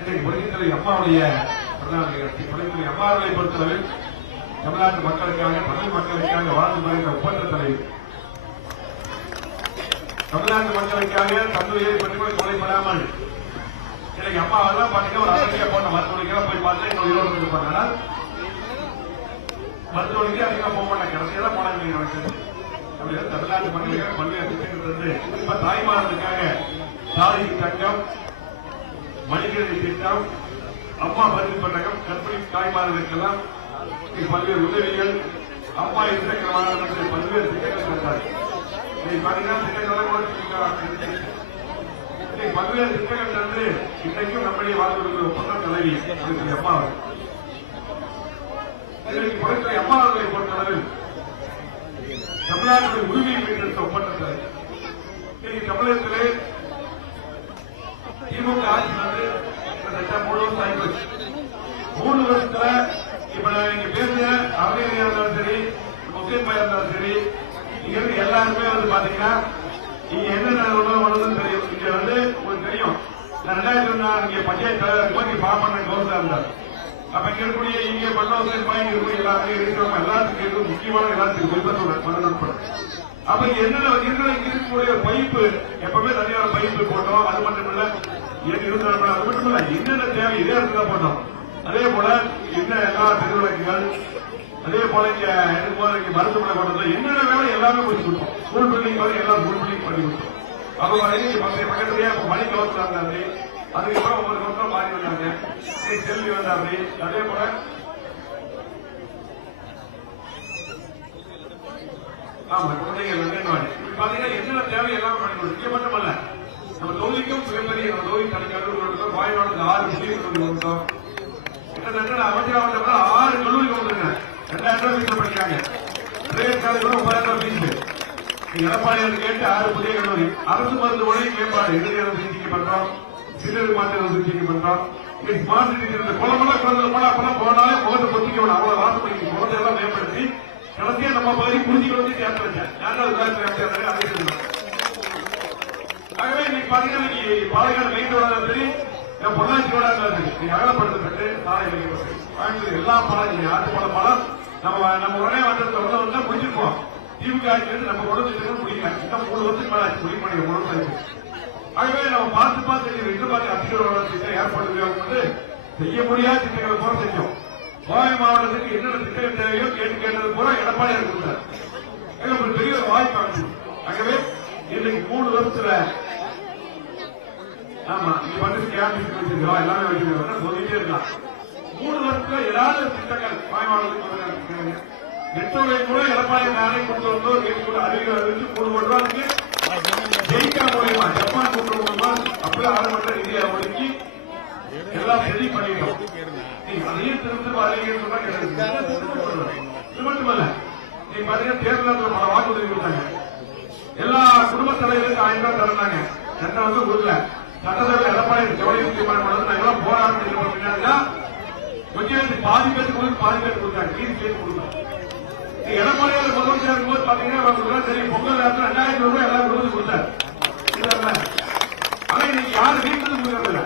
இன்னைக்கு புரட்சித்தலைவி அம்மாவுடைய புரட்சித்தலைவி அம்மாவை பொறுத்தளவில் தமிழ்நாட்டு மக்களுக்காக தமிழ் மக்களுக்காக வாழ்ந்து மறைந்த ஒப்பற்ற தலைவி, தமிழ்நாட்டு மக்களுக்காக தன்னுயிரை பற்றி கூட கவலைப்படாமல் இன்னைக்கு அம்மாவெல்லாம் பாத்தீங்கன்னா ஒரு அகதியா போன மருத்துவமனைக்கெல்லாம் போய் பார்த்தா இன்னும் உயிரோடு இருப்பாங்க. ஆனால் மருத்துவமனைக்கு அதிகமா போக மாட்டாங்க, கடைசியெல்லாம் போனாங்க. எனக்கு அப்படியே தமிழ்நாட்டு மக்களுக்காக பல்வேறு திட்டங்கள் இருந்து இப்ப தாய்மார்களுக்காக தாய் தங்கம், மணிக்கணி திட்டம், அம்மா பரிசு பட்டகம், கற்பிணி தாய்மார்களுக்கெல்லாம் பல்வேறு உதவிகள், அம்மா இருக்கிற பல்வேறு திட்டங்கள் இருந்தார். இன்னைக்கு பாத்தீங்கன்னா திட்டங்கள் பல்வேறு திட்டங்கள் இருந்து இன்றைக்கும் நம்முடைய வாழ்க்கை ஒப்பந்த தலைவி அம்மா அவர்கள் அம்மா அவர்களை பொறுத்தளவில் தமிழ்நாட்டுடைய உரிமையை மீட்டெடுத்த ஒப்பந்த தலைவி. இன்னைக்கு தமிழகத்திலே திமுக ஆட்சி வந்து 3 வருஷம் ஆயிடுச்சு. 3 வருஷத்துல இப்ப நீங்க பேசிய அமைதியா இருந்தாலும் சரி, முஸ்லீம் பையா இருந்தாலும் சரி, இங்க இருந்து எல்லாருமே வந்து பாத்தீங்கன்னா நீங்க என்னென்ன பண்ணுறதுன்னு தெரியும். இங்க வந்து உங்களுக்கு தெரியும், 2004 இங்க பஞ்சாயத்து தலைவர் இங்க பாப்பண்ண கவுன்சிலர் இருந்தார். அப்ப இங்க இருக்கக்கூடிய இங்க பல்லவசன் பாயிண்ட் இருக்கக்கூடிய எல்லாருமே இருக்கிறவங்க எல்லாத்துக்கும் முக்கியமான எல்லாத்துக்கும் விருப்பத்தோட அப்ப என்னென்ன இருக்கக்கூடிய பைப்பு எப்பவுமே தனியார் பைப்பு போட்டோம். அது மட்டும் இல்ல இருந்தாலும் அது மட்டும் இல்ல என்னென்ன தேவை இதே இடத்துல போட்டோம். அதே போல என்ன எல்லா திருவிழாக்கள், அதே போல இங்க மருத்துவமனை போட்டது என்னென்ன வேலை எல்லாமே போய் கொடுத்தோம். ஸ்கூல் பில்டிங் வந்து எல்லாம் ஸ்கூல் பில்டிங் பண்ணி கொடுத்தோம். அப்ப பக்கத்துலயே மணி கவர்ச்சி இருந்தாரு, அதுக்கப்புறம் ஒவ்வொரு கவர்ச்சா மாறி வந்தாங்க, செல்வி வந்தாரு. அதே போல ஆமா குழந்தைகள் அங்கன்வாடி பாத்தீங்கன்னா என்னென்ன தேவை எல்லாமே பண்ணி கொடுத்தோம். மட்டுமல்ல நம்ம தொகுதிக்கும் மிகப்பெரிய நம்ம தொகுதி தனிக்கல்லூரி கொடுத்தோம். வாய்நாடு 6 புதிய கல்லூரி கொடுத்தோம். கிட்டத்தட்ட அமைச்சராக 6 கல்லூரி கொடுத்துருங்க. 2000 ரூபாய் வீட்டில் படிக்காங்க. பிரைவேட் காலேஜ் கூட 3000 ரூபாய் ஃபீஸ். எடப்பாடியார் கேட்டு 6 புதிய கல்லூரி. அரசு மருத்துவமனை மேம்பாடு இளைஞர் சிகிச்சை பண்றோம், சிறுநீர் மாற்று சிகிச்சை பண்றோம். ஸ்மார்ட் சிட்டி குளமெல்லாம் குழந்தை போனா அப்பெல்லாம் போனாலே முகத்தை பொத்திக்க வேணும். அவ்வளவு வாசம் பண்ணி குழந்தையெல்லாம் மேம்படுத்தி கடைசியா நம்ம பகுதி புரிஞ்சு வந்து சேர்த்து வச்சேன். ஆகவே இன்னைக்கு பாத்தீங்கன்னா பாலக்காடு மெயின் ரோடா சரி, பொள்ளாச்சி ரோடா சரி, நீங்க அகலப்படுத்தப்பட்டு சாலை வைக்கப்பட்டு எல்லா பழம் ஆட்டுப்பழ பழம் நம்ம உடனே வந்தா முடிச்சிருப்போம். திமுக ஆட்சியிலிருந்து நம்ம கொண்டு முடியல. இன்னும் 3 வருஷத்துக்கு மேல ஆச்சு முடிவு பண்ணி 3 வருஷம். ஆகவே நம்ம பார்த்து இன்னும் பார்த்து அதிக திட்டம் ஏற்படுத்துவது செய்ய முடியாத திட்டங்களை போல செஞ்சோம். கோவை மாவட்டத்துக்கு என்னென்ன திட்டம் தேவையோ கேட்டது பூரா எடப்பாடியார் கொடுத்தார். ஒரு பெரிய வாய்ப்பு அமைச்சு. ஆகவே இன்னைக்கு 3 வருஷத்துல ஆமா நீங்க வந்து கேம்பஸ் வச்சிருக்கோம், எல்லாமே வச்சிருக்கோம் சொல்லிட்டே இருக்கலாம். 3 வருஷத்துல ஏதாவது திட்டங்கள் கோவை மாவட்டத்துக்கு நெட்டோவை கூட எடப்பாடி நாளை கொண்டு வந்தோம். அறிவியல் அறிவிச்சு 3 கோடி ரூபாய்க்கு ஜெயிக்கா மூலியமா ஜப்பான் கூட்டுறவு மூலமா அப்படியே ஆரம்பட்ட நிதியை ஒதுக்கி எல்லாம் ரெடி பண்ணிட்டோம். அதையும் திரும்ப அறிவியல் சொன்னா கிடையாது. இது மட்டுமல்ல, நீங்க பாத்தீங்கன்னா தேர்தல் பல வாக்குறுதி கொடுத்தாங்க. எல்லா குடும்ப தலைவருக்கு 1000 ரூபாய் தரந்தாங்க. சட்டம் வந்து கொடுக்கல. சட்டசபை எடப்பாடி ஜோடி நாங்கெல்லாம் போராட்டம் பின்னாடிதான் கொஞ்சம் பாதி பேருக்கு பாதி பேருக்கு கொடுத்தாங்க. நீதி சேர்த்து கொடுத்தாங்க. எடப்பாடியார் முதலமைச்சர் இருக்கும்போது பாத்தீங்கன்னா தெரியும், பொங்கல் நேரத்தில் 2000 ரூபாய் எல்லாரும் கொடுத்து கொடுத்தாரு. ஆனா இன்னைக்கு யாரு வீட்டுக்கு கொடுக்கறது இல்ல.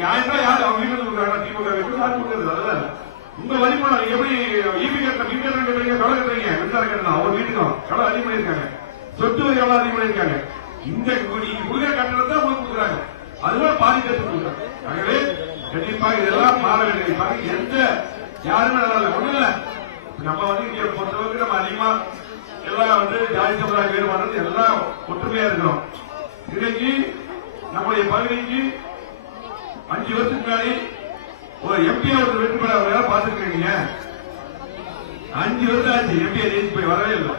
1000 ரூபாய் யாரு அவங்க வீட்டுக்கு கொடுக்குறாங்க? திமுக வீட்டுக்கு யாரும் கொடுக்கறது அதெல்லாம் உங்க வரிமானம் எப்படி ஈபி கட்ட வீட்டு கட்டுறீங்க, கடை கட்டுறீங்க, மின்சார கட்டணும் அவர் வீட்டுக்கும் கடை அதிகம் பண்ணிருக்காங்க. சொத்து வரி எவ்வளவு அதிகம் பண்ணிருக்காங்க. இந்த கொடுக்குற கட்டணத்தை உங்களுக்கு கொடுக்குறாங்க. அதுவே பாதி பேருக்கு கொடுக்குறாங்க. ஆகவே கண்டிப்பாக இதெல்லாம் மாற வேண்டிய எந்த யாருமே நல்லா இல்லை. ஒண்ணும் இல்ல, நம்ம வந்து இங்க பொறுத்தவரைக்கும் நம்ம அதிகமா எல்லாம் வந்து ஜாதி சமுதாய வேறுபாடு எல்லாம் ஒற்றுமையா இருக்கிறோம். இன்னைக்கு நம்முடைய பகுதிக்கு 5 வருஷத்துக்கு முன்னாடி ஒரு எம்பி ஒரு வெற்றி பெற பார்த்துருக்கீங்க. 5 வருஷம் ஆச்சு எம்பி ஜெயிச்சு போய் வரவே இல்லை.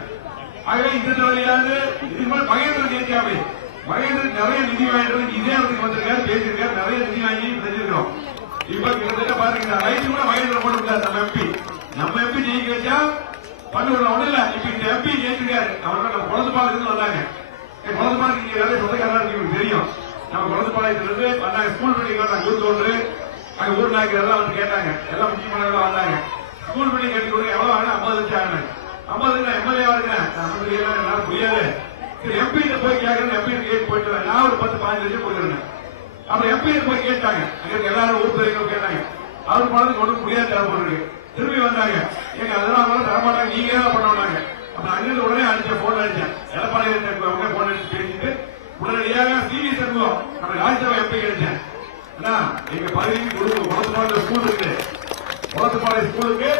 ஆகவே இந்த தலையாவது இதுக்கு மேல மகேந்திரன் ஜெயிச்சாமே, மகேந்திரன் நிறைய நிதி வாங்கிட்டு இதே இடத்துக்கு வந்திருக்காரு, பேசியிருக்காரு, நிறைய நிதி வாங்கி செஞ்சிருக்கிறோம். இப்ப கிட்டத்தட்ட பாருங்க ரைட்டு கூட மகேந்திரன் போட்டு நம்ம எம்பி ஜெயிக்க வச்சா பண்ணுவோம். ஒண்ணு இல்ல, இப்ப இந்த எம்பி ஜெயிச்சிருக்காரு. அவர்கள் நம்ம குழந்தை பாலத்துக்கு வந்தாங்க. குழந்தை பாலத்துக்கு நிறைய சொந்தக்காரர்களுக்கு தெரியும். நம்ம குழந்தை பாளையத்திலிருந்து வந்தாங்க. ஸ்கூல் பில்டிங் கேட்டாங்க, யூத் ஒன்று அங்க ஊர் நாயக்கர் எல்லாம் வந்து கேட்டாங்க. எல்லாம் முக்கியமானவர்கள் வந்தாங்க. ஸ்கூல் பில்டிங் கட்டி கொடுங்க, எவ்வளவு ஆனா 50 லட்சம் ஆகினாங்க. 50 எம்எல்ஏ இருக்கேன், 50 என்னால முடியாது. எம்பி போய் கேட்கறேன், எம்பி கேட்டு போயிட்டு நான் ஒரு 10-15 லட்சம் கொடுக்குறேன். அப்ப எம்பி போய் கேட்டாங்க, எல்லாரும் ஊர் பெரியவங்க கேட்டாங்க. அவர் பணத்துக்கு ஒன்றும் முடியாத தேவைப்படுறது. திரும்பி வந்தாங்க, எங்க அதெல்லாம் தரமாட்டாங்க, நீங்க தான் பண்ணாங்க. அப்ப அங்கிருந்து உடனே அடிச்ச போன் அடிச்சேன், எடப்பாடி போன் அடிச்சு பேசிட்டு உடனடியாக சிவி சண்முகம் நம்ம ராஜ்யசபா எம்பி கிடைச்சேன். எங்க பகுதிக்கு குளத்துப்பாடு ஸ்கூல் இருக்கு, குளத்துப்பாடு ஸ்கூலுக்கு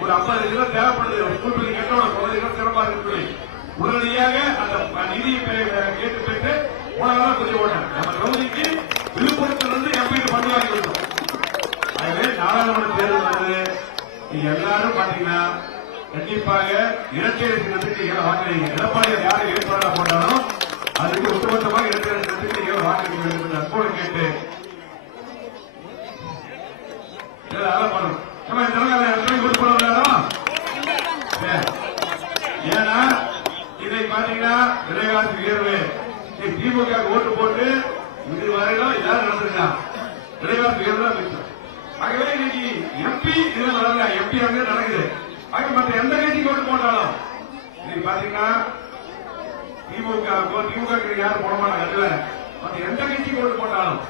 ஒரு 50 லட்சம் தேவைப்படுது. ஸ்கூல் பிள்ளை கட்டோட குழந்தைகள் சிறப்பா இருக்கு. உடனடியாக அந்த நிதியை கேட்டு பெற்று போனதான் கொஞ்சம் ஓட்டேன். நம்ம தொகுதிக்கு விழுப்புரத்துல இருந்து எம்பி பண்ணி வாங்கி கொடுத்தோம். ஆகவே நாடாளுமன்ற தேர்தல் வந்து நீங்க எல்லாரும் பாத்தீங்கன்னா கண்டிப்பாக இரட்டை சின்னத்துக்கு வாக்களிங்க. எடப்பாடியார் யாரை வேட்பாளராக போட்டாலும் அதுக்கு ஒட்டுமொத்தமாக இரட்டை சின்னத்துக்கு நீங்க வாக்களிக்க வேண்டும் என்று அன்போடு கேட்டு பண்ணணும். ஏன்னா இதை பாத்தீங்கன்னா விலைவாசி உயர்வு திமுக ஓட்டு போட்டு இது வரையிலும் எல்லாரும் நடந்திருக்காங்க. விலைவாசி உயர்வு தான் மிச்சம். ஆகவே இன்னைக்கு எம்பி இதுல வரல, எம்பி அங்கே நடக்குது. ஆக மற்ற எந்த கட்சிக்கு ஓட்டு போட்டாலும் இன்னைக்கு பாத்தீங்கன்னா திமுக யாரும் போட மாட்டாங்க. மற்ற எந்த கட்சிக்கு ஓட்டு போட்டாலும்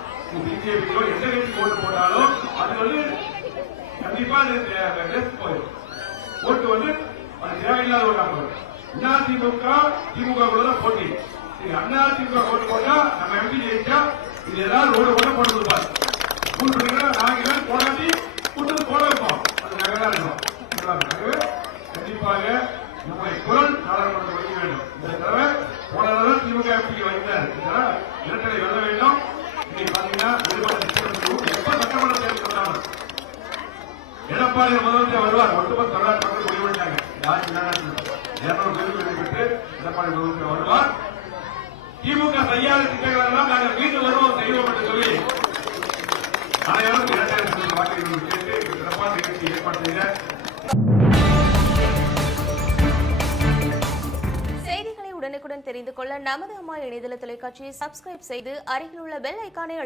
பிஜேபிக்கோ எந்த கட்சிக்கு ஓட்டு போட்டாலும் அது வந்து கண்டிப்பா போயிடும். ஓட்டு வந்து அது தேவையில்லாத ஓட்டா போயிடும். திமுக தான் போட்டி. அண்ணா திமுக ஓட்டு போட்டா நம்ம எம்பி ஜெயிச்சா இது ஏதாவது ரோடு கூட போட்டு கொடுப்பாரு. நாங்க போராட்டி கூட்டு போட வைப்போம். அது நகரா இருக்கும். கண்டிப்பாக நம்முடைய குரல் நாடாளுமன்றத்தில் வைக்க வேண்டும். இந்த தடவை போன தடவை திமுக எம்பி வைத்தார். இந்த தடவை இரட்டலை வெல்ல வேண்டும். இன்னைக்கு பாத்தீங்கன்னா எப்ப சட்டமன்ற தேர்தல் சொன்னாங்க எடப்பாடி முதலமைச்சர் வருவார். ஒட்டுமொத்த தமிழ்நாட்டு மக்கள் முடிவு பண்ணிட்டாங்க. 200 பெற்று எடப்பாடி முதலமைச்சர் வருவார். திமுக செய்யாத திட்டங்கள் எல்லாம் நாங்கள் மீண்டும் வருவோம் செய்வோம் என்று சொல்லி அனைவரும் இரட்டை வாக்குகள் கேட்டு சிறப்பான நிகழ்ச்சி ஏற்பாடு செய்த செய்திகளை உடனுக்குடன் தெரிந்து கொள்ள நமது அம்மா இணையதள தொலைக்காட்சியை சப்ஸ்கிரைப் செய்து அருகில் உள்ள பெல் ஐக்கானை